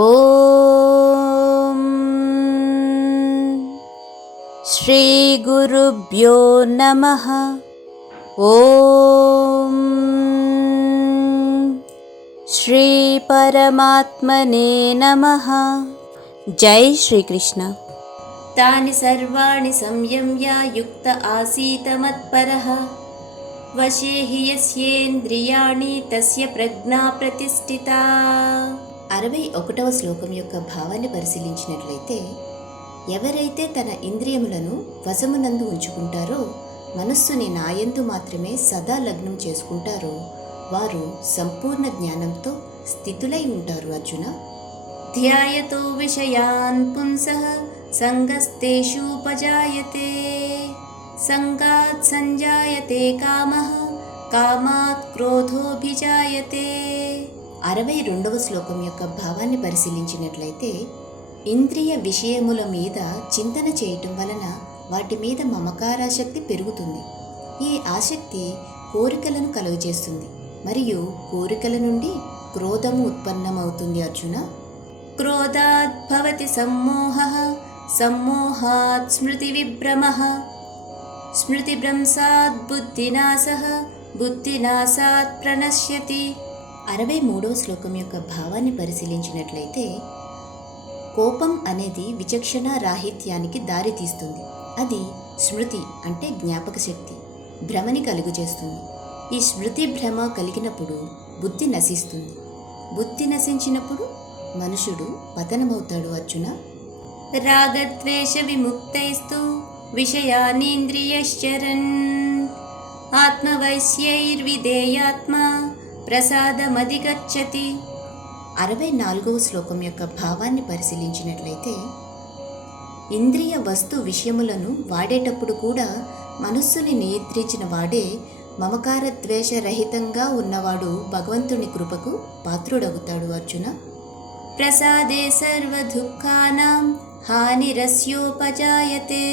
ఓం శ్రీ గురుభ్యో నమః. ఓం శ్రీ పరమాత్మనే నమః. జై శ్రీకృష్ణ. తాని సర్వాణి సంయమ్య యుక్త ఆసీత మత్పరః వశే హి యస్యేంద్రియాణి తస్య ప్రజ్ఞా ప్రతిష్ఠితా. 61వ శ్లోకం యొక్క భావాన్ని పరిశీలించినట్లయితే, ఎవరైతే తన ఇంద్రియములను వశమునందు ఉంచుకుంటారో, మనస్సుని నాయందు మాత్రమే సదా లగ్నం చేసుకుంటారో, వారు సంపూర్ణ జ్ఞానంతో స్థితులై ఉంటారు. అర్జున, ధ్యాయతో విషయాన్ పుంసః సంగస్తేషూపజాయతే సంగాత్ సంజాయతే కామః కామాత్ క్రోధోభిజాయతే. 62వ శ్లోకం యొక్క భావాన్ని పరిశీలించినట్లయితే, ఇంద్రియ విషయముల మీద చింతన చేయటం వలన వాటి మీద మమకారాసక్తి పెరుగుతుంది. ఈ ఆసక్తి కోరికలను కలుగజేస్తుంది మరియు కోరికల నుండి క్రోధము ఉత్పన్నమవుతుంది. అర్జున, క్రోధాత్ భవతి సమ్మోహః సమ్మోహాత్ స్మృతి విభ్రమః స్మృతిభ్రంశాత్ బుద్ధినాశః బుద్ధినాశాత్ ప్రణశ్యతి. 63వ శ్లోకం యొక్క భావాన్ని పరిశీలించినట్లయితే, కోపం అనేది విచక్షణ రాహిత్యానికి దారి తీస్తుంది. అది స్మృతి అంటే జ్ఞాపక శక్తి భ్రమని కలుగజేస్తుంది. ఈ స్మృతి భ్రమ కలిగినప్పుడు బుద్ధి నశిస్తుంది. బుద్ధి నశించినప్పుడు మనుషుడు పతనమవుతాడు. అర్జున, రాగద్వేష విముక్తైస్తు విషయానింద్రియశ్చరన్ ఆత్మవైశ్యైర్విధేయాత్మా ప్రసాదమధిగచ్చతి. 64వ శ్లోకం యొక్క భావాన్ని పరిశీలించినట్లయితే, ఇంద్రియ వస్తు విషయములను వాడేటప్పుడు కూడా మనస్సుని నియంత్రించిన వాడే మమకార ద్వేష రహితంగా ఉన్నవాడు భగవంతుని కృపకు పాత్రుడవుతాడు. అర్జున, ప్రసాదే సర్వదుఃఖానాం హానిరస్యోపజాయతే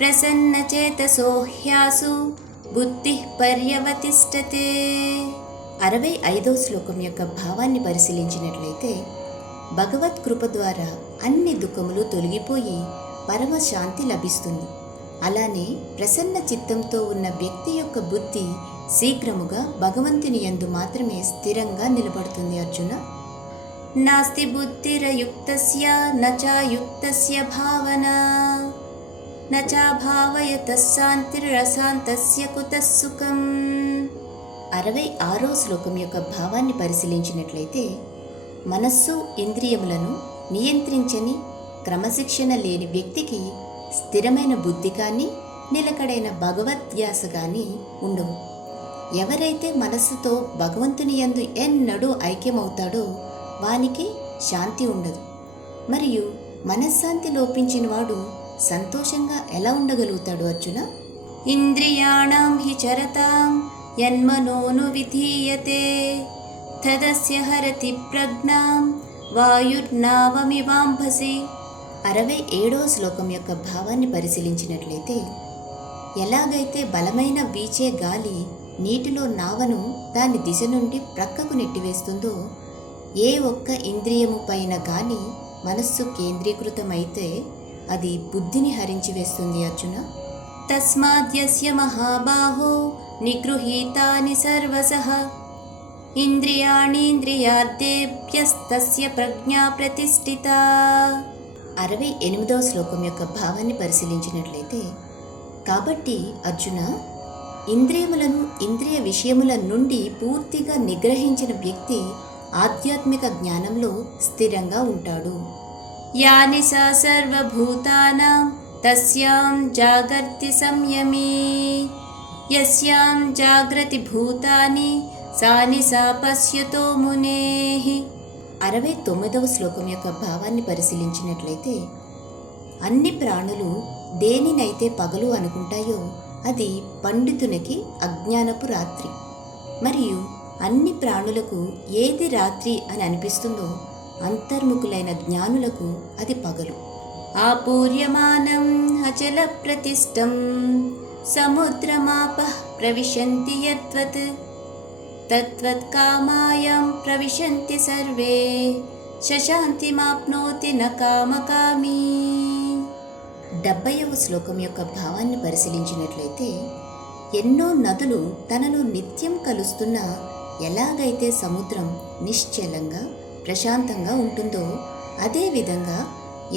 ప్రసన్నచేతసో హ్యాసు బుద్ధి పర్యవతిష్టతే. 65వ శ్లోకం యొక్క భావాన్ని పరిశీలించినట్లయితే, భగవత్ కృప ద్వారా అన్ని దుఃఖములు తొలగిపోయి పరమశాంతి లభిస్తుంది. అలానే ప్రసన్న చిత్తంతో ఉన్న వ్యక్తి యొక్క బుద్ధి శీఘ్రముగా భగవంతుని యందు మాత్రమే స్థిరంగా నిలబడుతుంది. అర్జున, నాస్తి బుద్ధిరయుక్తస్య నచాయుక్తస్య భావనా నచా భావయతః శాంతిరశాంతస్య కుతః సుఖం. 66వ శ్లోకం యొక్క భావాన్ని పరిశీలించినట్లయితే, మనస్సు ఇంద్రియములను నియంత్రించని క్రమశిక్షణ లేని వ్యక్తికి స్థిరమైన బుద్ధి కానీ నిలకడైన భగవద్ధ్యాస కానీ ఉండవు. ఎవరైతే మనస్సుతో భగవంతుని యందు ఎన్నడూ ఐక్యమవుతాడో వానికి శాంతి ఉండదు. మరియు మనశ్శాంతి లోపించిన వాడు సంతోషంగా ఎలా ఉండగలుగుతాడు? అర్జున, ఇంద్రియాణం హి చరతాం యన్మనోను విధీయతే తదస్య హరతి ప్రజ్ఞాం వాయుర్నావమివాంభసి. 67వ శ్లోకం యొక్క భావాన్ని పరిశీలించినట్లయితే, ఎలాగైతే బలమైన వీచే గాలి నీటిలో నావను దాని దిశ నుండి ప్రక్కకు నెట్టివేస్తుందో, ఏ ఒక్క ఇంద్రియము పైన గాని మనస్సు కేంద్రీకృతమైతే అది బుద్ధిని హరించి వేస్తుంది. అర్జున, తస్మాద్యస్య మహాబాహో నిగృహీతాని సర్వసః ఇంద్రియాణీంద్రియార్థేభ్యస్తస్య ప్రజ్ఞా ప్రతిష్ఠితా. 68వ శ్లోకం యొక్క భావాన్ని పరిశీలించినట్లయితే, కాబట్టి అర్జున, ఇంద్రియములను ఇంద్రియ విషయముల నుండి పూర్తిగా నిగ్రహించిన వ్యక్తి ఆధ్యాత్మిక జ్ఞానంలో స్థిరంగా ఉంటాడు. యాని సా సర్వభూతానాం తస్యాం జాగర్తి సంయమీ యస్యాం జాగ్రతి భూతాని సాని సా పశ్యతో మునేః. 69వ శ్లోకం యొక్క భావాన్ని పరిశీలించినట్లయితే, అన్ని ప్రాణులు దేనినైతే పగలు అనుకుంటాయో అది పండితునికి అజ్ఞానపు రాత్రి, మరియు అన్ని ప్రాణులకు ఏది రాత్రి అని అనిపిస్తుందో అంతర్ముఖులైన జ్ఞానులకు అది పగలు. ఆపూర్యమానం అచల ప్రతిష్టం సముద్రమాపః ప్రవిశంతి యద్వత్ తద్వత్ కామాయం ప్రవిశంతి సర్వే శశాంతిమాప్నోతి న కామకామీ. 70వ శ్లోకం యొక్క భావాన్ని పరిశీలించినట్లయితే, ఎన్నో నదులు తనలో నిత్యం కలుస్తున్నా ఎలాగైతే సముద్రం నిశ్చలంగా ప్రశాంతంగా ఉంటుందో, అదేవిధంగా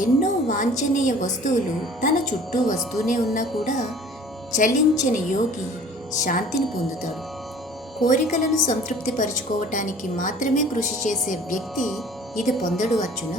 ఎన్నో వాంఛనీయ వస్తువులు తన చుట్టూ వస్తూనే ఉన్నా కూడా చలించని యోగి శాంతిని పొందుతాడు. కోరికలను సంతృప్తిపరుచుకోవటానికి మాత్రమే కృషి చేసే వ్యక్తి ఇది పొందడు అర్జున.